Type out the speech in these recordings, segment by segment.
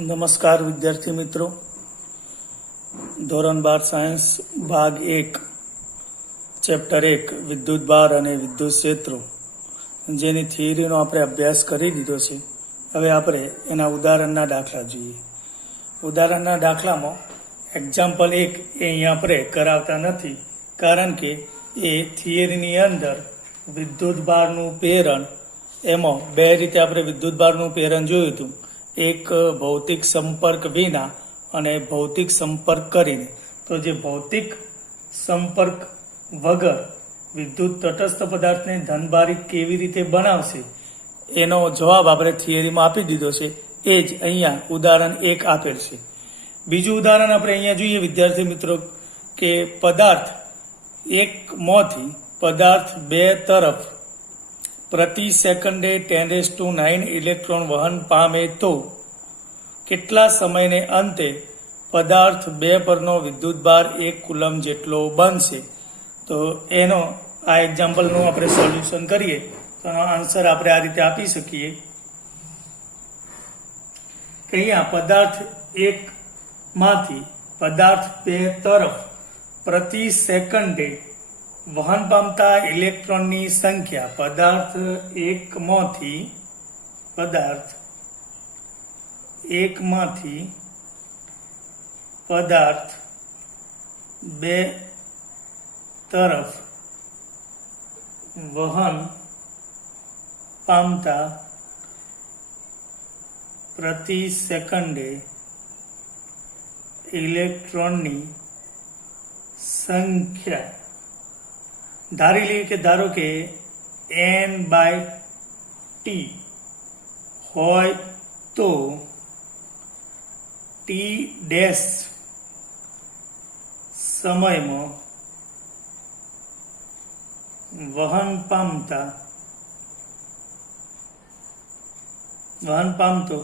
નમસ્કાર વિદ્યાર્થી મિત્રો, ધોરણ 12 સાયન્સ ભાગ 1 ચેપ્ટર 1 વિદ્યુત ભાર અને વિદ્યુત ક્ષેત્રો જેની થિયરીનો આપણે અભ્યાસ કરી દીધો છે. હવે આપણે એના ઉદાહરણના દાખલા જોઈએ. ઉદાહરણના દાખલામાં એક્ઝામ્પલ 1 એ અહીંયા આપણે કરાવતા નથી, કારણ કે એ થિયરીની અંદર વિદ્યુત ભારનું પ્રેરણ, એમાં બે રીતે આપણે વિદ્યુત ભારનું પ્રેરણ જોયું હતું. એક ભૌતિક સંપર્ક વિના અને ભૌતિક સંપર્ક કરીને. તો જે ભૌતિક સંપર્ક વગર વિદ્યુત તટસ્થ પદાર્થને ધનભારિત કેવી રીતે બનાવશે એનો જવાબ આપણે થિયરીમાં આપી દીધો છે. એ જ અહીંયા ઉદાહરણ 1 આપેલ છે. બીજું ઉદાહરણ આપણે અહીંયા જોઈએ વિદ્યાર્થી મિત્રો કે પદાર્થ એકમાંથી પદાર્થ બે તરફ પ્રતિ સેકન્ડે 10⁹ ઇલેક્ટ્રોન વહન પામે તો કેટલા સમયને અંતે પદાર્થ બે પરનો વિદ્યુતભાર 1 કુલમ જેટલો બનશે. તો એનો આ એક્ઝામ્પલનું આપણે સોલ્યુશન કરીએ તો એનો આન્સર આપણે આ રીતે આપી શકીએ કે અહીંયા પદાર્થ એકમાંથી પદાર્થ બે તરફ પ્રતિ સેકન્ડે વહન પામતા ઇલેક્ટ્રોનની સંખ્યા પદાર્થ એકમાંથી પદાર્થ બે તરફ વહન પામતા પ્રતિ સેકન્ડે ઇલેક્ટ્રોનની સંખ્યા ધારી લઈએ કે ધારો કે n/t હોય તો t ડેશ સમયમાં વહન પામતો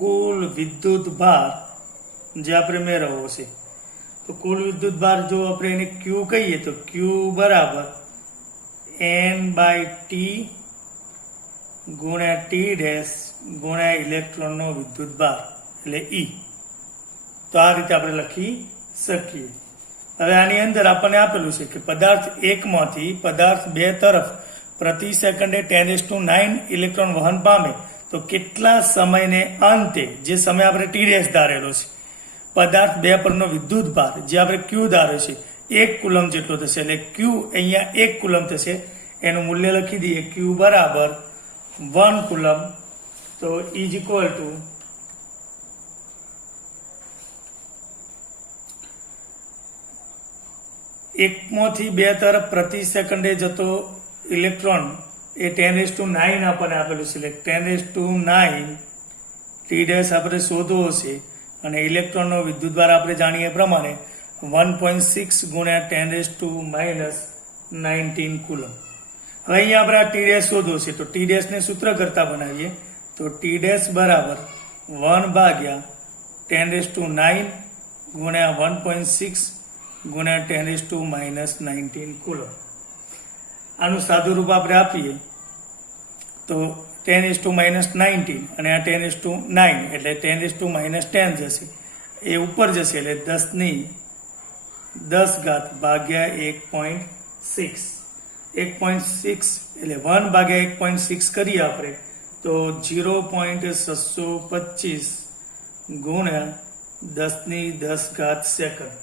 કુલ વિદ્યુત ભાર જે આપણે મેળવવો છે. તો કુલ વિદ્યુત ભાર જો આપણે એને Q કહીએ તો Q બરાબર n/t ગુણ્યા t ડેશ ગુણ્યા ઇલેક્ટ્રોનનો વિદ્યુત ભાર એટલે E. તો આ રીતે આપણે લખી શકીએ. હવે આની અંદર આપણને આપેલું છે કે પદાર્થ એકમાંથી પદાર્થ બે તરફ પ્રતિ સેકન્ડે 10⁹ ઇલેક્ટ્રોન વહન પામે તો કેટલા સમયને અંતે, જે સમય આપણે ટી ડેશ ધારેલો છે, પદાર્થ બે પરનો વિદ્યુત ભાર જે આપણે Q ધાર્યો છે 1 કુલમ જેટલો થશે. એટલે Q અહીંયા 1 કુલમ થશે. એનું મૂલ્ય લખી દઈએ Q બરાબર 1 કુલમ. તો ઇઝ ઇક્વલ ટુ એકમાંથી બે તરફ પ્રતિ સેકન્ડે જતો ઇલેક્ટ્રોન એ 10⁹ આપણને આપેલું છે. એટલે 10⁹ ટી ડેશ આપણે શોધવો છે અને ઇલેક્ટ્રોનનો વિદ્યુતભાર આપણે જાણીએ પ્રમાણે 1.6 ગુણ્યા 10⁻⁹ કુલમ. હવે અહીંયા આપણે આ ટી ડેશ શોધવો છે તો ટી ડેશને સૂત્ર કરતા બનાવીએ તો ટી ડેશ બરાબર 1/10⁹ ગુણ્યા 1.6 ગુણ્યા 10⁻⁹ કુલમ. આનું સાદું રૂપ આપણે આપીએ તો 10⁻⁹ અને આ 10⁹ એટલે 10⁻⁻ જશે. એ ઉપર જશે એટલે 10⁻10 ભાગ્યા 1.6. 1.6 એટલે 1/1.6 કરીએ આપણે તો 0.625 ગુણ્યા 10⁻10 સેકન્ડ.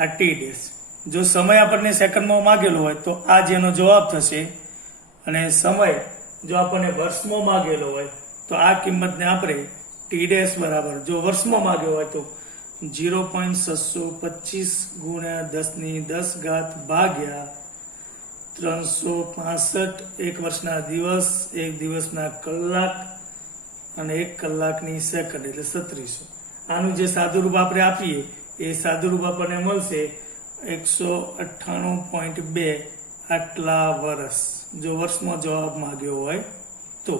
આ ટી ડેશ. જો સમય આપણને સેકન્ડમાં માંગેલો હોય તો આ જેનો જવાબ થશે, અને સમય જો આપણને વર્ષમાં માંગેલો હોય તો આ કિંમતને આપણે ટી ડેશ બરાબર જો વર્ષમાં માંગ્યો હોય તો 0.625 ગુણ્યા 10⁻10 ભાગ્યા 365. 1 વર્ષના દિવસ, 1 દિવસના કલાક અને 1 કલાકની સેકન્ડ એટલે 3600. આનું જે સાદુરૂપ આપણે આપીએ એ સાદુરૂપ આપણને મળશે 198.2 આટલા વર્ષ, જો વર્ષમાં જવાબ માંગ્યો હોય તો.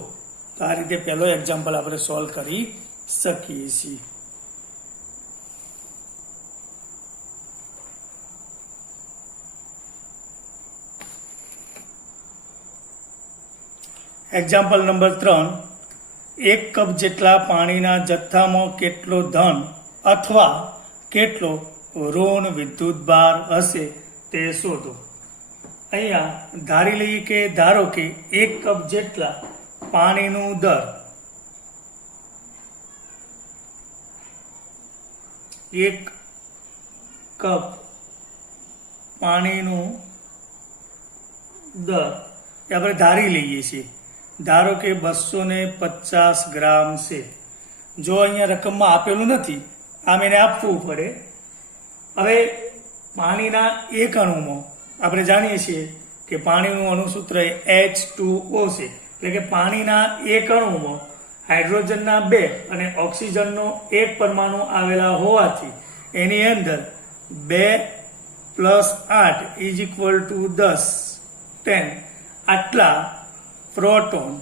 આ રીતે પહેલો એક્ઝામ્પલ આપણે સોલ્વ કરી શકીએ છીએ. એક્ઝામ્પલ નંબર 3 1 કપ જેટલા પાણીના જથ્થામાં કેટલો ધન અથવા કેટલો ઋણ વિદ્યુતભાર હશે તે શોધો. અહીંયા ધારી લઈએ કે ધારો કે 1 કપ જેટલા પાણીનું દર 1 કપ પાણીનું દર એ આપણે ધારી લઈએ છીએ. ધારો કે 250 ગ્રામ છે. જો અહીંયા રકમમાં આપેલું નથી, આમ એને આપવું પડે. હવે પાણીના એક અણુમાં આપણે જાણીએ છીએ કે પાણીનું અણુસૂત્ર H2O છે, એટલે કે પાણીના એક અણુમાં હાઇડ્રોજનના 2 અને ઓક્સિજનનો 1 પરમાણુ આવેલા હોવાથી એની અંદર 2 + 8 = 10 આટલા પ્રોટોન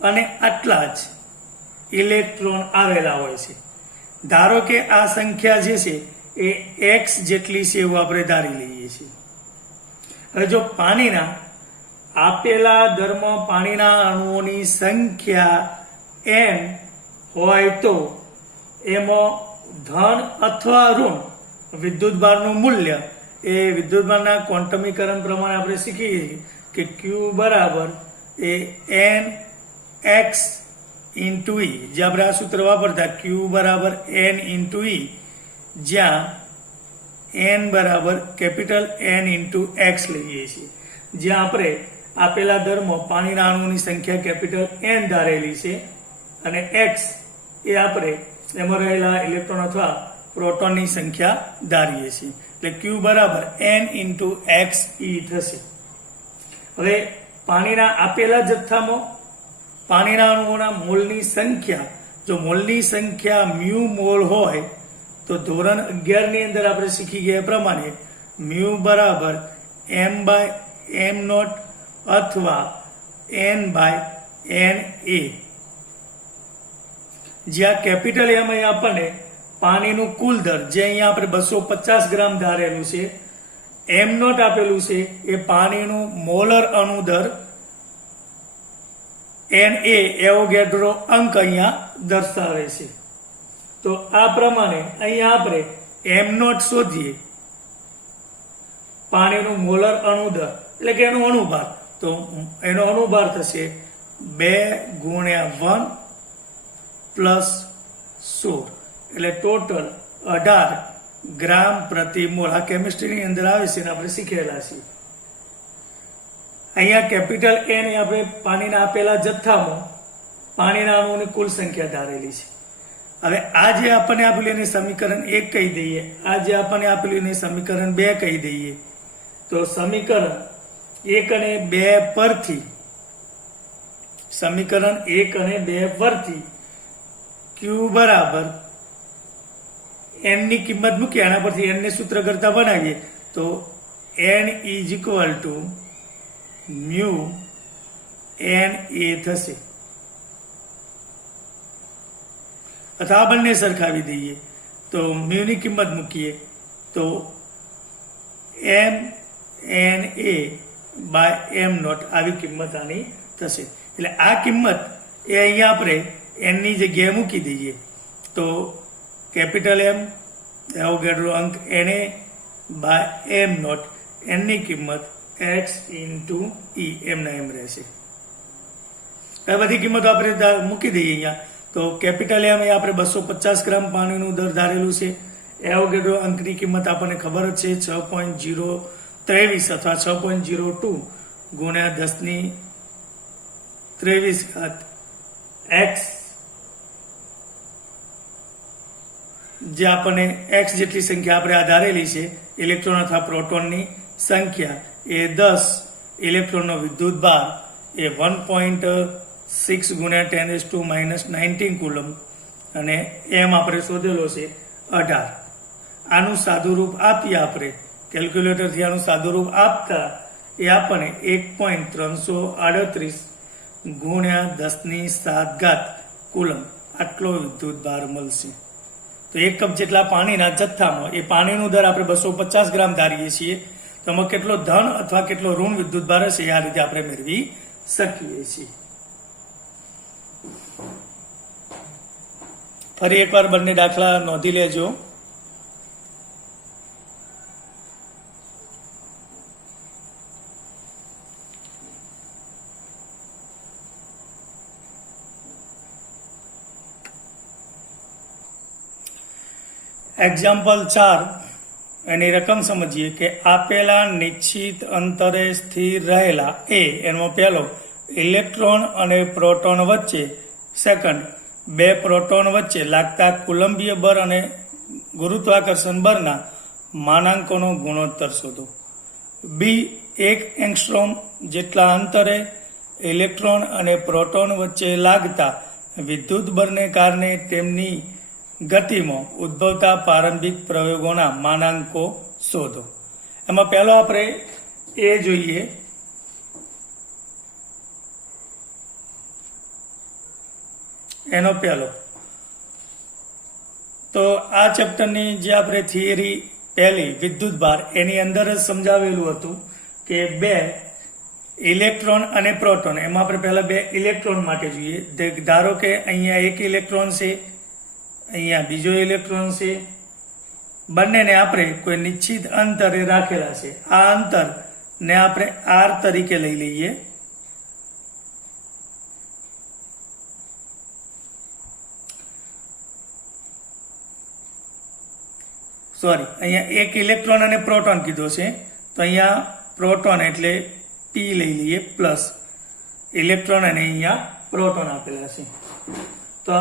અને આટલા જ ઇલેક્ટ્રોન આવેલા હોય છે. ધારો કે આ સંખ્યા જે છે એ x જેટલી છે એવું આપણે ધારી લઈએ છીએ. હવે જો પાણીના આપેલા દરમાં પાણીના અણુઓની સંખ્યા n હોય તો એમાં ધન અથવા ઋણ વિદ્યુતભારનું મૂલ્ય એ વિદ્યુતભારના ક્વોન્ટમીકરણ પ્રમાણે આપણે શીખીએ છીએ કે Q બરાબર એ n x × E, જે આપણે આ સૂત્ર વાપરતા Q બરાબર n × E, જ્યાં n બરાબર N × x લઈએ છીએ. જ્યાં આપણે આપેલા દરમાં પાણીના અણુની સંખ્યા N ધારેલી છે અને x એ આપણે એમાં રહેલા ઇલેક્ટ્રોન અથવા પ્રોટોનની સંખ્યા ધારીએ છીએ. એટલે Q બરાબર n × x E થશે. હવે પાણીના આપેલા જથ્થામાં પાણીના અણુઓના મોલની સંખ્યા, જો મોલની સંખ્યા મ્યુ મોલ હોય તો ધોરણ 11 ની અંદર આપણે શીખી ગયા પ્રમાણે મ્યુ બરાબર m/m0 અથવા n/na, જ્યાં કેપિટલ M અહીં આપણને પાણીનું કુલ દર, જે અહીંયા આપણે 250 ગ્રામ ધારેલું છે, m0 આપેલું છે એ પાણીનું મોલર અણુ દર, Na એવોગેડ્રો અંક અહીંયા દર્શાવે છે. તો આ પ્રમાણે અહીંયા આપણે m0 શોધીએ, પાણીનું મોલર અણુ દર એટલે કે એનો અણુભાર, તો એનો અણુભાર થશે 2 × 1 + 16, એટલે ટોટલ 18 ગ્રામ પ્રતિ મોલ. આ કેમિસ્ટ્રીની અંદર આવે છે ને આપણે શીખેલા છીએ. અહીંયા કેપિટલ N એ આપણે પાણીના આપેલા જથ્થામાં પાણીના અણુઓની કુલ સંખ્યા ધારેલી છે. હવે આ જે આપણને આપેલું એને સમીકરણ 1 કહી દઈએ, આ જે આપણને આપેલું એને સમીકરણ 2 કહી દઈએ. તો સમીકરણ 1 અને 2 પરથી Q બરાબર n ની કિંમત મૂકી, આના પરથી n ને સૂત્ર કરતા બનાવીએ તો n = μ na થશે. અથવા આ બંને સરખાવી દઈએ તો મ્યુ ની કિંમત મૂકીએ તો mna/m0 આવી કિંમત આની થશે. એટલે આ કિંમત એ અહીંયા આપણે n ની જગ્યાએ મૂકી દઈએ તો કેપિટલ M એવોગેડ્રો અંક Na/m0, n ની કિંમત x × E એમના એમ રહેશે. આ બધી કિંમતો આપણે મૂકી દઈએ અહીંયા તો કેપિટલ M એ આપણે 250 ગ્રામ પાણીનું દર ધારેલું છે. એવોગેડ્રો અંકની કિંમત આપણને ખબર જ છે 6.023 અથવા 6.02 × 1023 x, જે આપણને x જેટલી સંખ્યા આપણે ધારેલી છે ઇલેક્ટ્રોન અથવા પ્રોટોનની સંખ્યા એ 10, ઇલેક્ટ્રોનનો વિદ્યુતભાર એ 1.6 × 10⁻⁻19 કુલમ અને m આપણે શોધેલો છે 18. આનું સાદુરૂપ આપીએ આપણે કેલ્ક્યુલેટરથી, આનું સાદુરૂપ આપતા એ આપણને 1.338 × 10⁷ કુલમ આટલો વિદ્યુતભાર મળશે. તો 1 કપ જેટલા પાણીના જથ્થામાં એ પાણીનું દર આપણે 250 ગ્રામ ધારીએ છીએ, તો એમાં કેટલો ધન અથવા કેટલો ઋણ વિદ્યુતભાર હશે આ રીતે આપણે મેળવી શકીએ છીએ. ફરી એકવાર બંને દાખલા નોંધી લેજો. એક્ઝામ્પલ 4 એની રકમ સમજીએ કે આપેલા નિશ્ચિત અંતરે સ્થિર રહેલા એનો પહેલો ઇલેક્ટ્રોન અને પ્રોટોન વચ્ચે, સેકન્ડ બે પ્રોટોન વચ્ચે લાગતા કુલંબીય બળ અને ગુરુત્વાકર્ષણ બળના માનાંકોનો ગુણોત્તર શોધો. બી 1 એંગસ્ટ્રોમ જેટલા અંતરે ઇલેક્ટ્રોન અને પ્રોટોન વચ્ચે લાગતા વિદ્યુત બળને કારણે તેમની ગતિમાં ઉદ્ભવતા પ્રારંભિક પ્રયોગોના માનાંકો શોધો. એમાં પહેલો આપણે એ જોઈએ. એનો પહેલો તો આ ચેપ્ટરની જે આપણે થિયરી પહેલી વિદ્યુત ભાર એની અંદર જ સમજાવેલું હતું કે બે ઇલેક્ટ્રોન અને પ્રોટોન, એમાં આપણે પહેલા બે ઇલેક્ટ્રોન માટે જોઈએ. ધારો કે અહીંયા એક ઇલેક્ટ્રોન છે, અહીંયા બીજો ઇલેક્ટ્રોન છે, બંનેને આપણે કોઈ નિશ્ચિત અંતરે રાખેલા છે. આ અંતર ને આપણે આર તરીકે લઈ લઈએ. સોરી, અહીંયા એક ઇલેક્ટ્રોન અને પ્રોટોન કીધો છે, તો અહીંયા પ્રોટોન એટલે પી લઈ લઈએ પ્લસ ઇલેક્ટ્રોન અને અહીંયા પ્રોટોન આપેલા છે. તો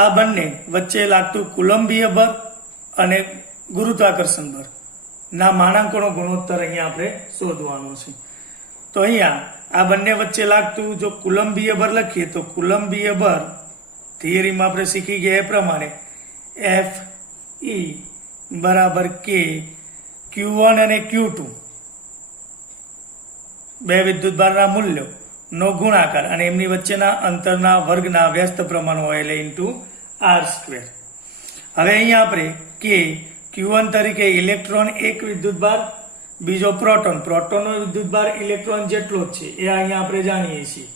આ બંને વચ્ચે લાગતું કુલંબીય બળ અને ગુરુત્વાકર્ષણ બળ ના માનાંકોનો ગુણોત્તર અહીંયા આપણે શોધવાનો છે. તો અહીંયા આ બંને વચ્ચે લાગતું જો કુલંબીય બળ લખીએ તો કુલંબીય બળ થિયરીમાં આપણે શીખી ગયા એ પ્રમાણે એફ ઈ બરાબર કે Q1 અને Q2 બે વિદ્યુતભારના મૂલ્યો નો ગુણાકાર અને એમની વચ્ચેના અંતરના વર્ગના વ્યસ્ત પ્રમાણ હોય એટલે ઇન્ટુ r². હવે અહીંયા આપણે કે Q1 તરીકે ઇલેક્ટ્રોન એક વિદ્યુતભાર, બીજો પ્રોટોન, પ્રોટોનનો વિદ્યુતભાર ઇલેક્ટ્રોન જેટલો જ છે એ અહીંયા આપણે જાણીએ છીએ.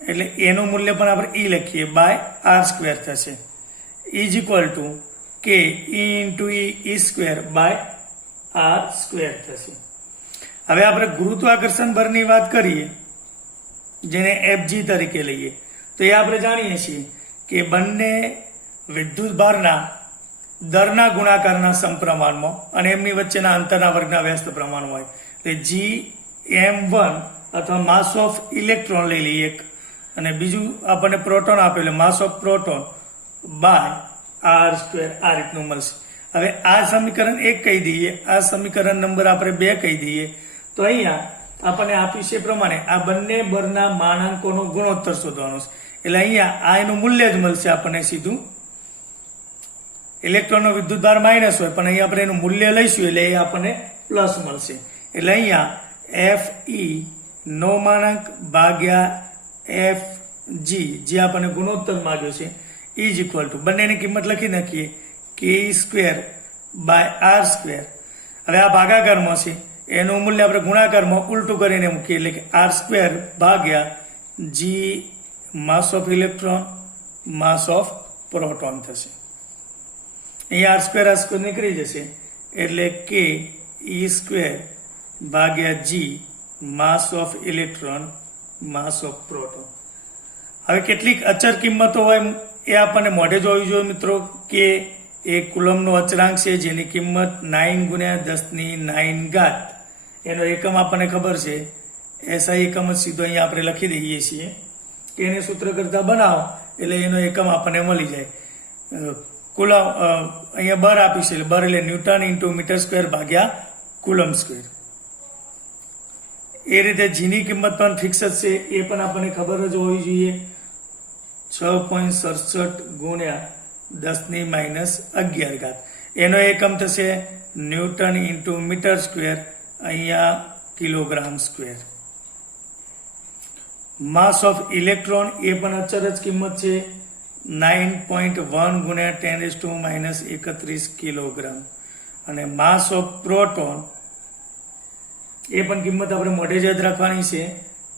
એટલે એનું મૂલ્ય પણ આપણે ઈ લખીએ બાય r² થશે, is equal to k e into e square by r² થશે. હવે આપણે ગુરુત્વાકર્ષણ બળની વાત કરીએ જેને Fg તરીકે લઈએ તો એ આપણે જાણીએ છીએ કે બંને વિદ્યુતભારના દરના ગુણાકારના સમપ્રમાણમાં અને એમની વચ્ચેના અંતરના વર્ગના વ્યસ્ત પ્રમાણ હોય. એટલે Gm1 અથવા માસ ઓફ ઇલેક્ટ્રોન લઈ લઈએ એક, અને બીજું આપણને પ્રોટોન આપેલું માસ ઓફ પ્રોટોન બાય r² આ રીતનું મળશે. હવે આ સમીકરણ 1 કહી દઈએ, આ સમીકરણ નંબર આપણે 2 કહી દઈએ. તો અહીંયા આપણને આપ્યું છે પ્રમાણે આ બંને બળના માનાંકોનો ગુણોત્તર શોધવાનો છે. એટલે અહીંયા આ એનું મૂલ્ય જ મળશે આપણને સીધું. ઇલેક્ટ્રોનનો વિદ્યુતભાર માઇનસ હોય પણ અહીંયા આપણે એનું મૂલ્ય લઈશું એટલે એ આપણને પ્લસ મળશે. એટલે અહીંયા એફ ઈ નો માનાંક ભાગ્યા એફ જી જે આપણને ગુણોત્તર માંગ્યો છે ઇઝ ઇક્વલ ટુ બંનેની કિંમત લખી નાખીએ કે સ્ક્વેર બાય r². હવે આ ભાગાકારમાં છે એનું મૂલ્ય આપણે ગુણાકારમાં ઉલટું કરીને મૂકીએ એટલે કે r² ભાગ્યા G mass of electron mass of proton થશે. અહીંયા r² નીકળી જશે એટલે કે e² ભાગ્યા G mass of electron mass of proton. હવે કેટલીક અચર કિંમતો હોય એ આપણને મોઢે જોવી જોઈએ મિત્રો કે એ કુલમનો અચળાંક છે જેની કિંમત 9 ગુણ્યા 10⁹ એનો એકમ આપણને ખબર છે. એસઆઈ એકમ જ સીધો અહીંયા આપણે લખી દઈએ છીએ કે એને સૂત્ર કરતા બનાવો એટલે એનો એકમ આપણને મળી જાય. કુલમ અહીંયા બર આપી છે એટલે બર એટલે ન્યૂટન ઇન્ટુ મીટર² ભાગ્યા કુલમ સ્ક્વેર. એ રીતે જીની કિંમત પણ ફિક્સ જ છે એ પણ આપણને ખબર જ હોવી જોઈએ. 6.67 ગુણ્યા 10⁻11 એનો એકમ થશે ન્યૂટન ઇન્ટુ મીટર², અહીંયા kilogram square. Mass of electron એ પણ અચર જ કિંમત છે 9.1 ગુણ્યા 10⁻31 કિલોગ્રામ. અને માસ ઓફ પ્રોટોન એ પણ કિંમત આપણે મોઢે જ યાદ રાખવાની છે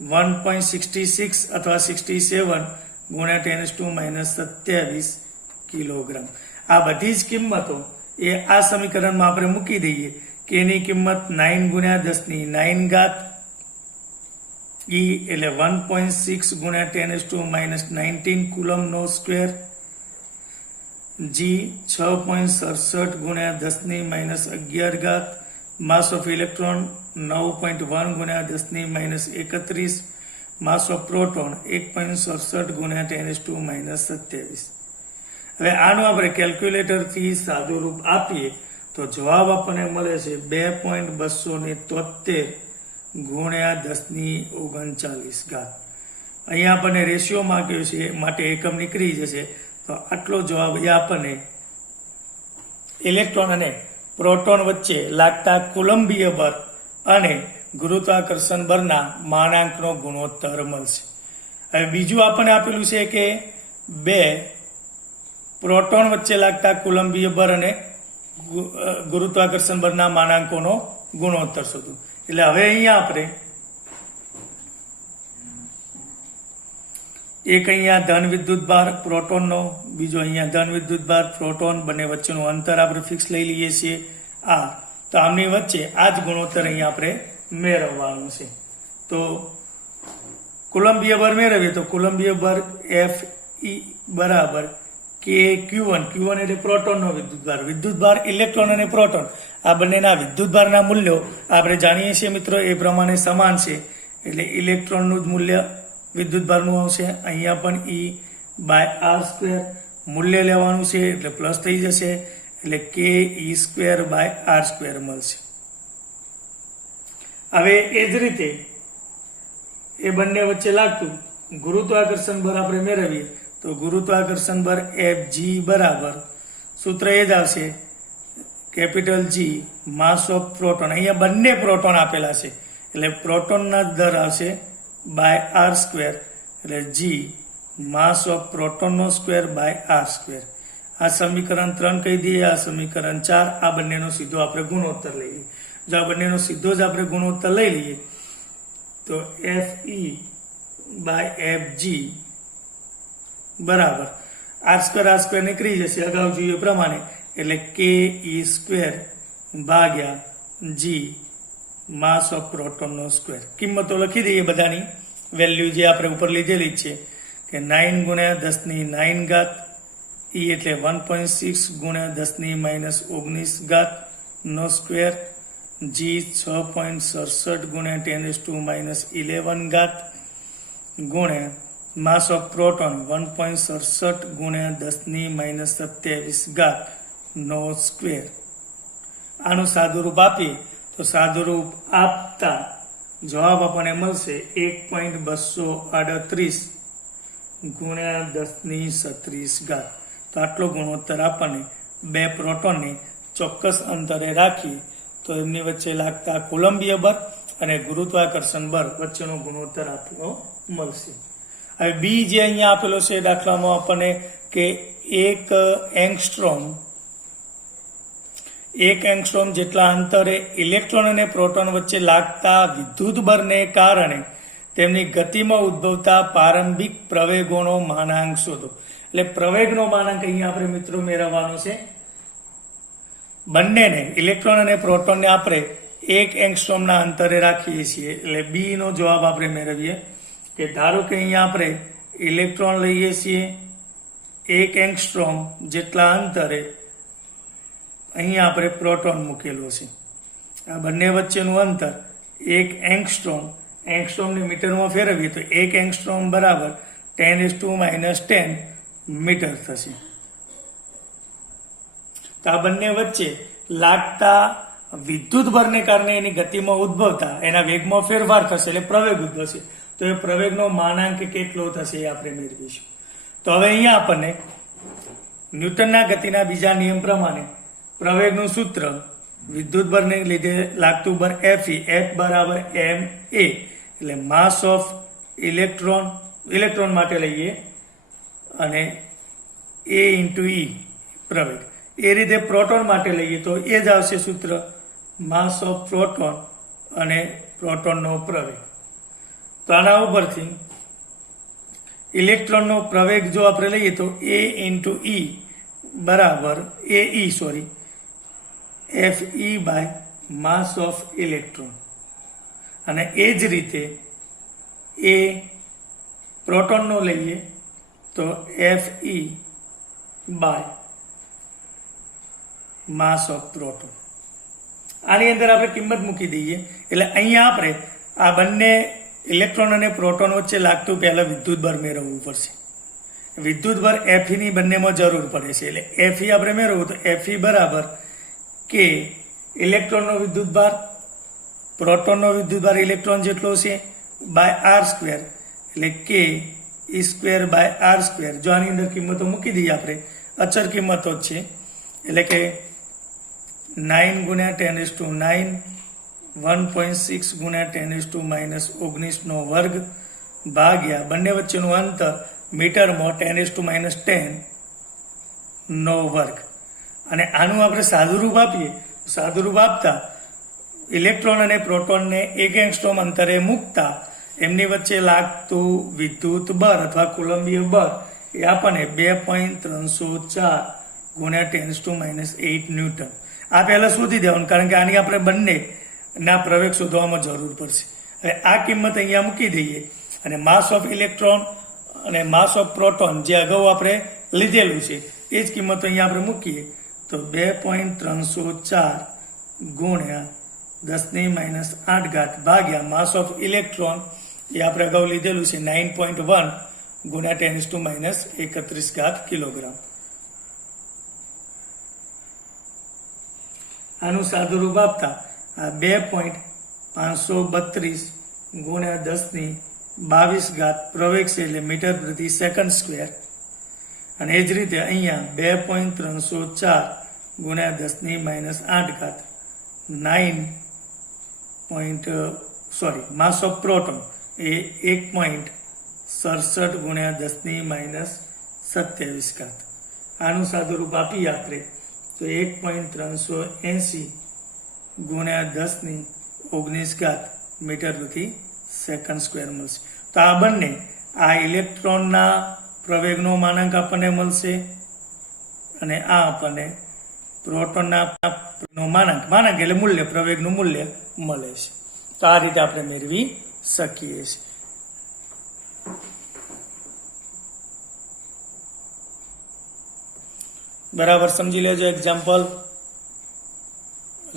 1.66 અથવા 67 ગુણ્યા 10⁻⁻27 કિલોગ્રામ. આ બધી જ કિંમતો એ આ સમીકરણમાં આપણે મૂકી દઈએ કે એની કિંમત 9 ગુણ્યા 10⁹ E એટલે 1.6 ગુણ્યા 10⁻⁻19 કુલમનો સ્ક્વેર, G 6.67 ગુણ્યા 10⁻11, માસ ઓફ ઇલેક્ટ્રોન 9.1 ગુણ્યા 10⁻31, માસ ઓફ પ્રોટોન 1.67 ગુણ્યા 10⁻27. હવે આનું આપણે કેલ્ક્યુલેટરથી સાદું રૂપ આપીએ તો જવાબ આપણને મળે છે 2.273 ગુણ્યા 10⁻39. અહીંયા આપણને રેશિયો માંગ્યો છે માટે એકમ નીકળી જશે. તો આટલો જવાબ એ આપણને ઇલેક્ટ્રોન અને પ્રોટોન વચ્ચે લાગતા કુલંબીય બળ અને ગુરુત્વાકર્ષણ બળના માનાંકનો ગુણોત્તર મળશે. હવે બીજું આપણને આપેલું છે કે બે પ્રોટોન વચ્ચે લાગતા કુલંબીય બળ અને ગુરુત્વાકર્ષણ બળના માનાંકોનો ગુણોત્તર શોધો. એટલે હવે અહીંયા આપણે એક અહીંયા ધન વિદ્યુતભાર પ્રોટોનનો, બીજો અહીંયા ધન વિદ્યુતભાર પ્રોટોન, બંને વચ્ચેનું અંતર આપણે ફિક્સ લઈ લઈએ છીએ આ. તો આમની વચ્ચે આ જ ગુણોત્તર અહીંયા આપણે મેળવવાનું છે. તો કુલંબીય બળ મેળવીએ તો કુલંબીય બળ Fe બરાબર KQ1, Q1 એટલે પ્રોટોનનો વિદ્યુતભાર ઇલેક્ટ્રોન અને પ્રોટોન આ બંનેના વિદ્યુતભારના મૂલ્યો આપણે જાણીએ છીએ મિત્રો એ પ્રમાણે સમાન છે. એટલે ઇલેક્ટ્રોનનું જ મૂલ્ય વિદ્યુતભારનું આવશે. અહીંયા પણ E/r² મૂલ્ય લેવાનું છે એટલે પ્લસ થઈ જશે એટલે KE²/r² મળશે. હવે એ જ રીતે એ બંને વચ્ચે લાગતું ગુરુત્વાકર્ષણ બળ આપણે મેળવીએ તો ગુરુત્વાકર્ષણ બળ Fg બરાબર સૂત્ર એ જ આવશે capital G mass of proton. અહીંયા બંને પ્રોટોન આપેલા છે એટલે પ્રોટોનના દર આવશે /r² એટલે G માસ ઓફ પ્રોટોનનો સ્ક્વેર /r². આ સમીકરણ 3 કહી દઈએ, આ સમીકરણ 4. આ બંનેનો સીધો આપણે ગુણોત્તર લઈ લઈએ. જો આ બંનેનો સીધો જ આપણે ગુણોત્તર લઈ લઈએ તો Fe/Fg બરાબર r² નીકળી જશે અગાઉ જોઈએ પ્રમાણે એટલે KE²/G માસ ઓફ પ્રોટોનનો સ્ક્વેર. કિંમતો લખી દઈએ બધાની વેલ્યુ જે આપણે ઉપર લીધેલી જ છે કે 9 ગુણ્યા 10⁹ E એટલે 1.6 ગુણ્યા 10⁻19 નો સ્ક્વેર, G 6.67 ગુણ્યા 10⁻11 ગુણ્યા માસ ઓફ પ્રોટોન 1.67 ગુણ્યા 10⁻27 નો સ્ક્વેર. આનું સાદું રૂપ આપીએ તો સાદું રૂપ આપતા જવાબ આપણને મળશે 1.238 ગુણ્યા 10⁻36. તો આટલો ગુણોત્તર આપણને બે પ્રોટોનને ચોક્કસ અંતરે રાખીએ તો એમની વચ્ચે લાગતા કોલંબીય બળ અને ગુરુત્વાકર્ષણ બળ વચ્ચેનો ગુણોત્તર આપણો મળશે. હવે બી જે અહીંયા આપેલો છે દાખલામાં આપણને કે એક એંગસ્ટ્રોમ જેટલા અંતરે ઇલેક્ટ્રોન અને પ્રોટોન વચ્ચે લાગતા વિદ્યુત બળને કારણે તેમની ગતિમાં ઉદ્ભવતા પ્રારંભિક પ્રવેગોનો માનાંક શોધો. એટલે પ્રવેગનો માનાંક અહીંયા આપણે મિત્રો મેળવવાનો છે. બંનેને ઇલેક્ટ્રોન અને પ્રોટોનને આપણે એક એંગસ્ટ્રોમના અંતરે રાખીએ છીએ એટલે બી નો જવાબ આપણે મેળવીએ કે ધારો કે અહીંયા આપણે ઇલેક્ટ્રોન લઈએ છીએ એક એંગસ્ટ્રોમ જેટલા અંતરે, અહીંયા આપણે પ્રોટોન મૂકેલો છે. આ બંને વચ્ચેનું અંતર એક એંગસ્ટ્રોમને મીટરમાં ફેરવીએ તો એક એંગસ્ટ્રોમ બરાબર 10⁻10 મીટર થશે. તો આ બંને વચ્ચે લાગતા વિદ્યુત બળને કારણે એની ગતિમાં ઉદ્ભવતા એના વેગમાં ફેરફાર થશે એટલે પ્રવેગ ઉદ્ભવશે. તો એ પ્રવેગનો માનાંક કેટલો થશે એ આપણે મેળવીશું. તો હવે અહીંયા આપણને ન્યૂટનના ગતિના બીજા નિયમ પ્રમાણે પ્રવેગનું સૂત્ર વિદ્યુત બળને લીધે લાગતું બળ Fe, F બરાબર ma એટલે માસ ઓફ ઇલેક્ટ્રોન માટે લઈએ અને A × E પ્રવેગ. એ રીતે પ્રોટોન માટે લઈએ તો એ જ આવશે સૂત્ર માસ ઓફ પ્રોટોન અને પ્રોટોનનો પ્રવેગ. તો આના ઉપરથી ઇલેક્ટ્રોનનો પ્રવેગ જો આપણે લઈએ તો a ઇન્ટુ ઈ બરાબર fe by mass of electron, અને એ જ રીતે એ પ્રોટોનનો લઈએ તો fe by mass of proton. આની અંદર આપણે કિંમત મૂકી દઈએ એટલે અહીંયા આપણે આ બંને ઇલેક્ટ્રોન અને પ્રોટોન વચ્ચે લાગતું પહેલા વિદ્યુત બળ મેળવવું પડશે. વિદ્યુત બળ Fe ની બંનેમાં જરૂર પડે છે એટલે Fe આપણે મેળવવું તો Fe બરાબર કે ઇલેક્ટ્રોનનો વિદ્યુત ભાર પ્રોટોનનો વિદ્યુત ભાર ઇલેક્ટ્રોન જેટલો છે બાય આર સ્ક્વેર એટલે કે ઈ સ્ક્વેર બાય આર સ્ક્વેર. જો આની અંદર કિંમતો મૂકી દઈએ આપણે, અચળ કિંમતો જ છે એટલે કે 9 ગુણ્યા 10⁹, 1.6 ગુણ્યા 10⁻⁻19 નો વર્ગ ભાગ્યા બંને વચ્ચેનું અંતર મીટરમાં 10⁻10 નો વર્ગ. અને આનું આપણે સાદુરૂપ આપીએ, સાદુરૂપ આપતા ઇલેક્ટ્રોન અને પ્રોટોનને 1 એંગસ્ટ્રોમ અંતરે મૂકતા એમની વચ્ચે લાગતું વિદ્યુત બળ અથવા કુલંબીય બળ એ આપણને 2.304 ગુણ્યા 10⁻8 ન્યૂટન. આ પહેલા શોધી દેવાનું, કારણ કે આની આપણે બંને ના પ્રવેગ શોધવામાં જરૂર પડશે. હવે આ કિંમત અહીંયા મૂકી દઈએ અને માસ ઓફ ઇલેક્ટ્રોન અને માસ ઓફ પ્રોટોન જે અગાઉ આપણે લીધેલું છે એ જ કિંમતો અહીંયા આપણે મૂકીએ તો 2.304 ગુણ્યા 10⁻8 ભાગ્યા માસ ઓફ ઇલેક્ટ્રોન એ આપણે અગાઉ લીધેલું છે 9.1 ગુણ્યા 10⁻31 કિલોગ્રામ. આનું સાદુરૂપ આપતા આ 2.532 ગુણ્યા 10⁻22 પ્રવેગ છે એટલે મીટર પ્રતિ સેકન્ડ સ્ક્વેર. અને એ જ રીતે અહીંયા 2.304 ગુણ્યા 10⁻8 માસ ઓફ પ્રોટોન એ 1.67 ગુણ્યા 10⁻27. આનું સાદુરૂપ આપીએ આપણે તો 1.380 ગુણ્યા 10⁻19 મીટર પ્રતિ સેકન્ડ સ્ક્વેર મળશે. તો આ બંને આ ઇલેક્ટ્રોનના પ્રવેગનો માનાંક આપણને મળશે અને આ આપણને પ્રોટોનના માનાંક એટલે મૂલ્ય, પ્રવેગનું મૂલ્ય મળે છે. તો આ રીતે આપણે મેળવી શકીએ છીએ. બરાબર સમજી લેજો. એક્ઝામ્પલ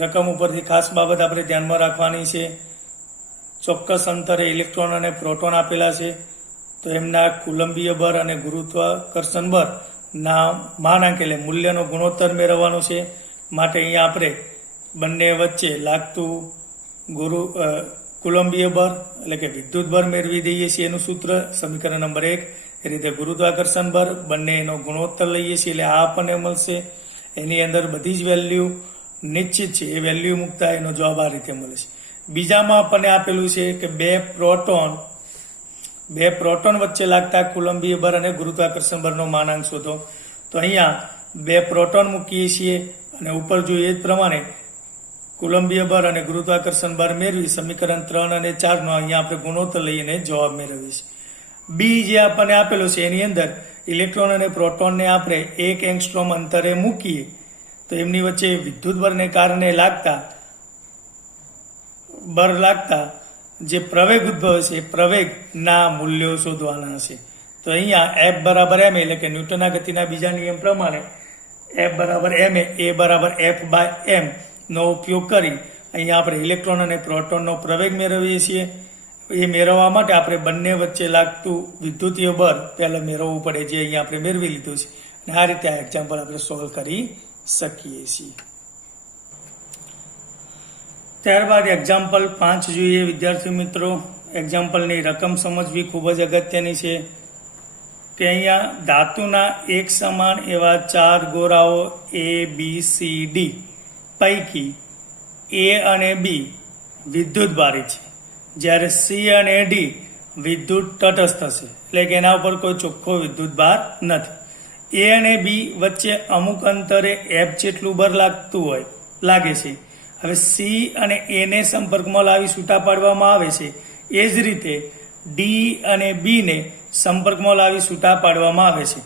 રકમ ઉપરથી ખાસ બાબત આપણે ધ્યાનમાં રાખવાની છે. ચોક્કસ અંતરે ઇલેક્ટ્રોન અને પ્રોટોન આપેલા છે તો એમના કુલંબીય બળ અને ગુરુત્વાકર્ષણ બળ ના માનાંક એટલે મૂલ્યનો ગુણોત્તર મેળવવાનો છે. માટે અહીંયા આપણે બંને વચ્ચે લાગતું કુલંબીય બળ એટલે કે વિદ્યુત બળ મેળવી દઈએ છીએ. એનું સૂત્ર સમીકરણ નંબર 1. એ રીતે ગુરુત્વાકર્ષણ બળ બંને એનો ગુણોત્તર લઈએ છીએ એટલે આ આપણને મળશે. એની અંદર બધી જ વેલ્યુ નિશ્ચિત છે, એ વેલ્યુ મૂકતા એનો જવાબ આ રીતે મળે છે. બીજામાં આપણને આપેલું છે કે બે પ્રોટોન વચ્ચે લાગતા કુલંબીય બળ અને ગુરુત્વાકર્ષણ બળનો માનાંક શોધો. તો અહીંયા બે પ્રોટોન મૂકીએ છીએ અને ઉપર જોઈએ એ જ પ્રમાણે કુલંબીય બળ અને ગુરુત્વાકર્ષણ બળ મેળવી સમીકરણ 3 અને 4 નો અહીંયા આપણે ગુણોત્તર લઈને જવાબ મેળવીએ છીએ. બી જે આપણને આપેલો છે એની અંદર ઇલેક્ટ્રોન અને પ્રોટોનને આપણે 1 એંગસ્ટ્રોમ અંતરે મૂકીએ તો એમની વચ્ચે વિદ્યુત બળને કારણે બળ લાગતા જે પ્રવેગ ઉદ્ભવે છે એ પ્રવેગના મૂલ્યો શોધવાના છે. તો અહીંયા F બરાબર m એટલે કે ન્યૂટનના ગતિના બીજા નિયમ પ્રમાણે F બરાબર m A બરાબર F બાય m નો ઉપયોગ કરી અહીંયા આપણે ઇલેક્ટ્રોન અને પ્રોટોનનો પ્રવેગ મેળવીએ છીએ. એ મેળવવા માટે આપણે બંને વચ્ચે લાગતું વિદ્યુતીય બળ પહેલા મેળવવું પડે, જે અહીંયા આપણે મેળવી લીધું છે. અને આ રીતે આ એક્ઝામ્પલ આપણે સોલ્વ કરી શકીએ છીએ. ત્યારબાદ એક્ઝામ્પલ 5 જોઈએ વિદ્યાર્થી મિત્રો. એક્ઝામ્પલની રકમ સમજવી ખૂબ જ અગત્યની છે કે અહીંયા ધાતુના એક સમાન એવા 4 ગોળાઓ ABCD પૈકી A અને B વિદ્યુત ભારી છે, જ્યારે C અને D વિદ્યુત તટસ્થ છે, એટલે કે એના ઉપર કોઈ ચોખ્ખો વિદ્યુત ભાર નથી. A અને B વચ્ચે અમુક અંતરે F જેટલું બળ લાગે છે. હવે C અને A ને સંપર્કમાં લાવી છૂટા પાડવામાં આવે છે. એ જ રીતે ડી અને બી ને સંપર્કમાં લાવી છૂટા પાડવામાં આવે છે.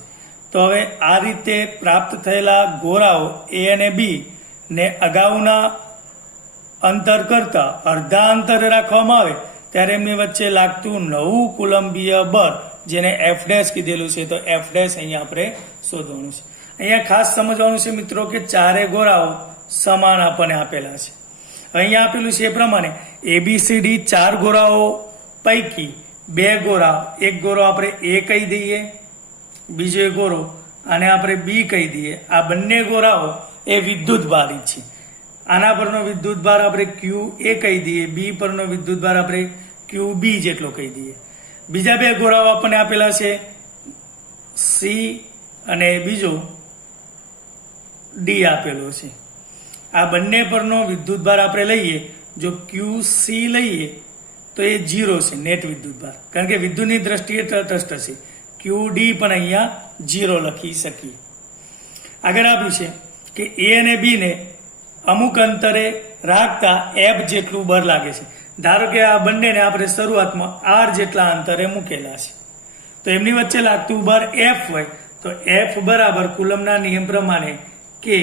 તો હવે આ રીતે પ્રાપ્ત થયેલા ગોળાઓ એ અને બી ને અગાઉના અંતર કરતા અડધા અંતરે રાખવામાં આવે ત્યારે એમની વચ્ચે લાગતું નવું કુલંબીય બળ, જેને એફ ડેશ કીધેલું છે, તો એફ ડેશ અહીંયા આપણે શોધવાનું છે. અહીંયા ખાસ સમજવાનું છે મિત્રો કે ચારે ગોળાઓ સમાન આપણને આપેલા છે. અહીંયા આપેલું છે એ પ્રમાણે એબીસીડી 4 ગોળાઓ પૈકી 2 ગોળા, એક ગોળો આપણે એ કહી દઈએ, બીજો ગોળો આને આપણે બી કહી દઈએ. આ બંને ગોળાઓ એ વિદ્યુત ભારિત છે. આના પરનો વિદ્યુત ભાર આપણે ક્યુ એ કહી દઈએ, બી પરનો વિદ્યુત ભાર આપણે ક્યુ બી જેટલો કહી દઈએ. બીજા 2 ગોળાઓ આપણને આપેલા છે સી અને બીજો ડી આપેલો છે. આ બંને પરનો વિદ્યુત ભાર આપણે લઈએ, જો ક્યુ સી લઈએ તો એ 0 છે નેટ વિદ્યુત ભાર, કારણ કે વિદ્યુતની દ્રષ્ટિએ તટસ્થ છે. ક્યુ ડી પણ અહીંયા 0 લખી શકીએ. આગળ આપ્યું છે કે એ અને બી ને અમુક અંતરે રાખતા એફ જેટલું બળ લાગે છે. ધારો કે આ બંનેને આપણે શરૂઆતમાં આર જેટલા અંતરે મૂકેલા છે, તો એમની વચ્ચે લાગતું બળ એફ હોય તો એફ બરાબર કુલમના નિયમ પ્રમાણે કે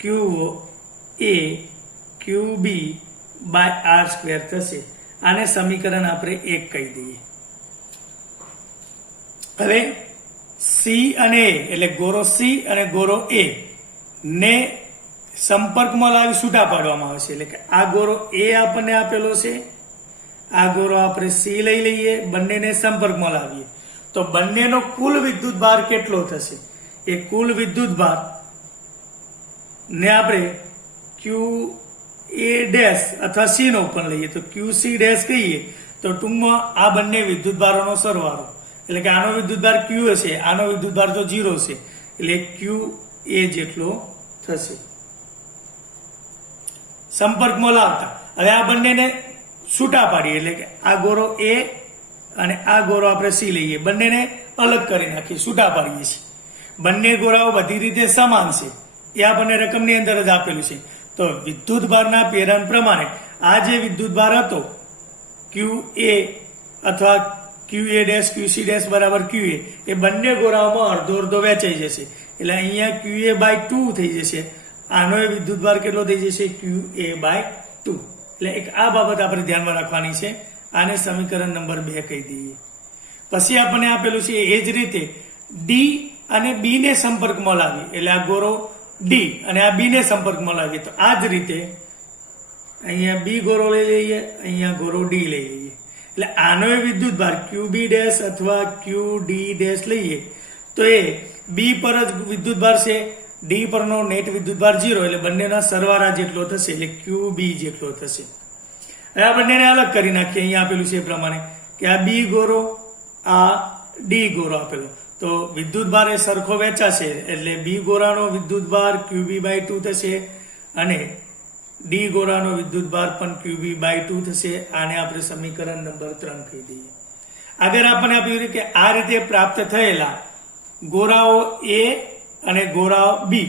ક્યુ એ ક્યુ બી બાય આર સ્ક્વેર થશે. આને સમીકરણ આપણે 1 કહી દઈએ. હવે સી અને એ એટલે ગોરો સી અને ગોરો એ ને સંપર્કમાં લાવી છૂટા પાડવામાં આવશે. એટલે કે આ ગોરો એ આપણને આપેલો છે, આ ગોરો આપણે સી લઈ લઈએ, બંનેને સંપર્કમાં લાવીએ તો બંનેનો કુલ વિદ્યુત ભાર કેટલો થશે? એ કુલ વિદ્યુત ભાર ને આપણે ક્યુ એ ડેશ અથવા સી નો પણ લઈએ તો ક્યુ સી ડેશ કહીએ તો ટૂંકમાં આ બંને વિદ્યુત ભારોનો સરવાળો, એટલે કે આનો વિદ્યુત ભાર ક્યુ હશે, આનો વિદ્યુત ભાર તો 0 છે, એટલે ક્યુ એ જેટલો થશે. સંપર્કમાં લાવતા હવે આ બંનેને છૂટા પાડીએ, એટલે કે આ ગોરો એ અને આ ગોરો આપણે સી લઈએ, બંનેને અલગ કરી નાખીએ, છૂટા પાડીએ છીએ. બંને ગોરાઓ બધી રીતે સમાન છે, એ આપણને રકમની અંદર જ આપેલું છે. તો વિદ્યુત ભારના પ્રેરણ પ્રમાણે આ જે વિદ્યુત ભાર હતો ક્યુ એ અથવા Q A dash Q C dash બરાબર ક્યુ એ બંને ગોરાઓમાં અડધો અડધો વેચાઈ જશે. એટલે અહીંયા ક્યુ એ બાય 2 થઈ જશે. આનો વિદ્યુત ભાર કેટલો થઈ જશે? ક્યુ એ બાય 2. એટલે એક આ બાબત આપણે ધ્યાનમાં રાખવાની છે. આને સમીકરણ નંબર 2 કહી દઈએ. પછી આપણને આપેલું છે એ જ રીતે ડી અને બી ને સંપર્કમાં લાવી, એટલે આ ગોરો ડી અને આ બી ને સંપર્કમાં લાવીએ તો આ જ રીતે અહીંયા બી ગોરો લઈ લઈએ, અહીંયા ગોરો ડી લઈ લઈએ. એટલે આનો વિદ્યુત ભાર ક્યુ બી ડેશ અથવા ક્યુ ડી ડેશ લઈએ તો એ બી પર જ વિદ્યુત ભાર છે, ડી પરનો નેટ વિદ્યુત ભાર 0, એટલે બંનેના સરવાળા જેટલો થશે, એટલે ક્યુ બી જેટલો થશે. હવે આ બંનેને અલગ કરી નાખીએ. અહીંયા આપેલું છે એ પ્રમાણે કે આ બી ગોરો આ ડી ગોરો આપેલો, તો વિદ્યુત ભાર એ સરખો વેચાશે, એટલે બી ગોરાનો વિદ્યુત ભાર ક્યુબી બાય 2 થશે અને ડી ગોરાનો વિદ્યુત ભાર પણ ક્યુબી બાય 2 થશે. આને આપણે સમીકરણ નંબર 3 કહી દઈએ. આગળ આપણને આપ્યું કે આ રીતે પ્રાપ્ત થયેલા ગોરાઓ એ અને ગોરાઓ બી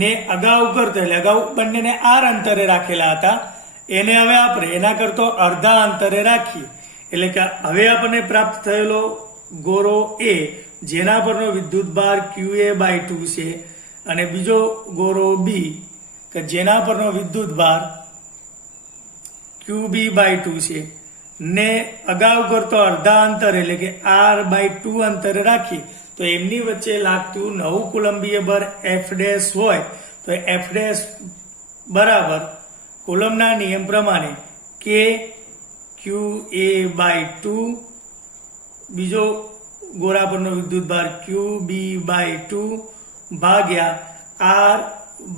ને અગાઉ કરતા, એટલે અગાઉ બંનેને આર અંતરે રાખેલા હતા, એને હવે આપણે એના કરતો અડધા અંતરે રાખીએ. એટલે કે હવે આપણને પ્રાપ્ત થયેલો ગોરો એ જેના પરનો વિદ્યુત ભાર ક્યુ એ બાય 2 છે અને બીજો ગોરો બી કે જેના પરનો વિદ્યુત ભાર ક્યુ બી બાય 2 છે ને અગાઉ કરતો અડધા અંતર એટલે કે આર બાય 2 અંતરે રાખી તો એમની વચ્ચે લાગતું નવું કુલંબીય બળ એફ ડેશ હોય તો એફ ડેશ બરાબર કુલમના નિયમ પ્રમાણે કે ક્યુ એ બાય 2 બીજો ગોરા પરનો વિદ્યુત ભાર ક્યુ બી બાય 2 ભાગ્યા આર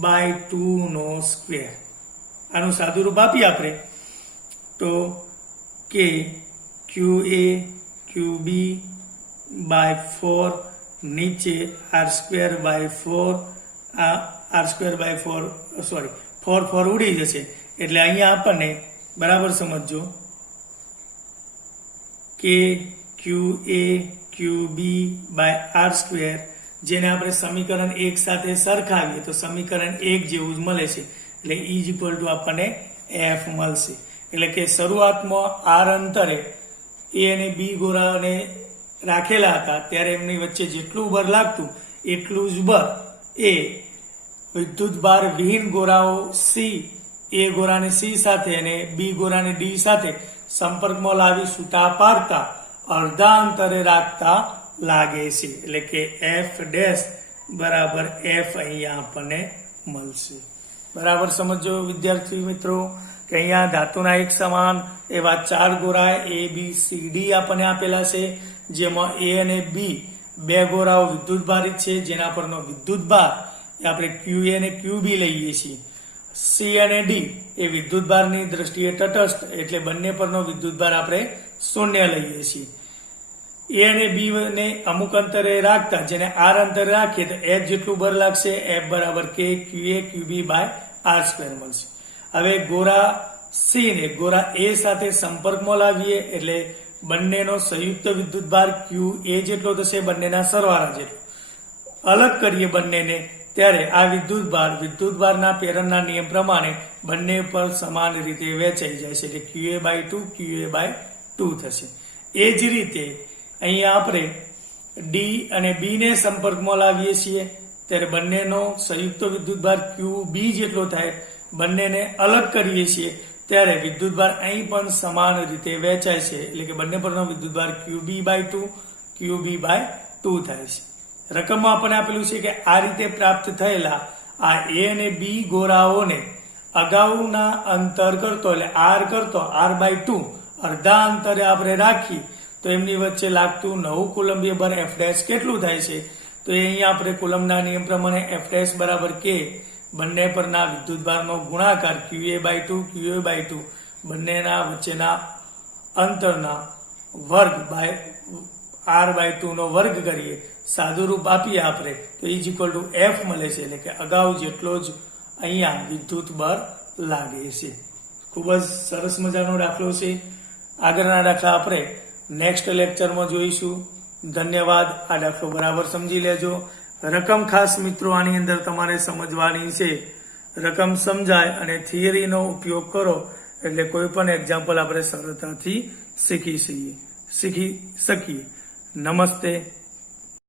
બાય 2 નો સ્ક્વેર. આનું સાદું રૂપ આપીએ આપણે તો કે ક્યુ એ ક્યુ બી બાય 4 નીચે આર સ્ક્વેર બાય 4, આ આર સ્ક્વેર બાય 4 સોરી 4 ઉડી જશે. એટલે અહીંયા આપણને બરાબર સમજો કે ક્યુ એ ક્યુ બી બાય આર સ્ક્વેર જેને આપણે સમીકરણ 1 સાથે સરખાવીએ તો સમીકરણ 1 જેવું જ મળે છે. એટલે ઇઝ ઇક્વલ ટુ આપણને એફ મળશે. એટલે કે શરૂઆતમાં આર અંતરે એ અને બી ગોળાને રાખેલા હતા ત્યારે એમની વચ્ચે જેટલું બળ લાગતું એટલું જ બળ એ વિદ્યુત ભાર વિહીન ગોળાઓ સી એ ગોળાને સી સાથે અને બી ગોળાને ડી સાથે સંપર્કમાં લાવી છૂટા પાડતા અડધા અંતરે રાખતા લાગે છે. એટલે કે એફ ડેશ બરાબર એફ અહીંયા આપણને મળશે. બરાબર સમજો વિદ્યાર્થી મિત્રો કે અહીંયા ધાતુના એક સમાન એવા 4 ગોળા એ બી સી ડી આપણને આપેલા છે, જેમાં એ અને બી બે ગોળાઓ વિદ્યુત ભારિત છે, જેના પરનો વિદ્યુત ભાર આપણે ક્યુ એ અને ક્યુ બી લઈએ છીએ. સી અને ડી એ વિદ્યુત ભારની દ્રષ્ટિએ તટસ્થ, એટલે બંને પરનો વિદ્યુત ભાર આપણે 0 લઈએ છીએ. એ અને બી ને અમુક અંતરે રાખતા, જેને આર અંતરે રાખીએ તો એફ જેટલું બળ લાગશે, એફ બરાબર કે ક્યુ એ ક્યુ બી બાય આર સ્ક્વેર મળશે. હવે ગોળા સી ને ગોળા એ સાથે સંપર્કમાં લાવીએ એટલે બંનેનો સંયુક્ત વિદ્યુત ભાર ક્યુ એ જેટલો થશે, બંનેના સરવાળા જેટલો. અલગ કરીએ બંનેને ત્યારે આ વિદ્યુત ભારના પેરનના નિયમ પ્રમાણે બંને પર સમાન રીતે વહેંચાઈ જાય છે, એટલે ક્યુ એ બાય 2 ક્યુ એ બાય 2 થશે. એ જ રીતે અહીંયા આપણે ડી અને બી ને સંપર્કમાં લાવીએ છીએ ત્યારે બંનેનો સંયુક્ત વિદ્યુત ભાર ક્યુ બી જેટલો થાય. બંનેને અલગ કરીએ છીએ ત્યારે વિદ્યુત ભાર અહીં પણ સમાન રીતે વહેંચાય છે, એટલે કે બંને પરનો વિદ્યુત ભાર ક્યુ બી બાય 2 ક્યુ બી બાય 2 થાય છે. રકમમાં આપણને આપેલું છે કે આ રીતે પ્રાપ્ત થયેલા આ એ અને બી ગોળાઓને અગાઉના અંતર કરતો એટલે આર કરતો આર બાય 2 અડધા અંતરે આપણે રાખી તો એમની વચ્ચે લાગતું નવું કુલંબીય બળ એફ ડેશ કેટલું થાય છે, તો એ અહીંયા આપણે કુલમના નિયમ પ્રમાણે એફ ડેશ બરાબર કે બંને પરના વિદ્યુત ભારનો ગુણાકાર ક્યુ એ બાય 2 ક્યુ એ બાય 2 બંનેના વચ્ચેના અંતરના વર્ગ બાય આર બાય 2 નો વર્ગ કરીએ, સાદું રૂપ આપીએ આપણે તો ઇઝ ઇક્વલ ટુ એફ મળે છે, એટલે કે અગાઉ જેટલો જ અહીંયા વિદ્યુત બળ લાગે છે. ખૂબ જ સરસ મજાનો દાખલો છે. આગળના દાખલા આપણે નેક્સ્ટ લેક્ચરમાં જોઈશું. ધન્યવાદ. આ દાખલો બરાબર સમજી લેજો. રકમ ખાસ મિત્રો આની અંદર તમારે સમજવાની છે. રકમ સમજાય અને થિયરીનો ઉપયોગ કરો એટલે કોઈ પણ એક્ઝામ્પલ આપણે સરળતાથી શીખી શકીએ. નમસ્તે.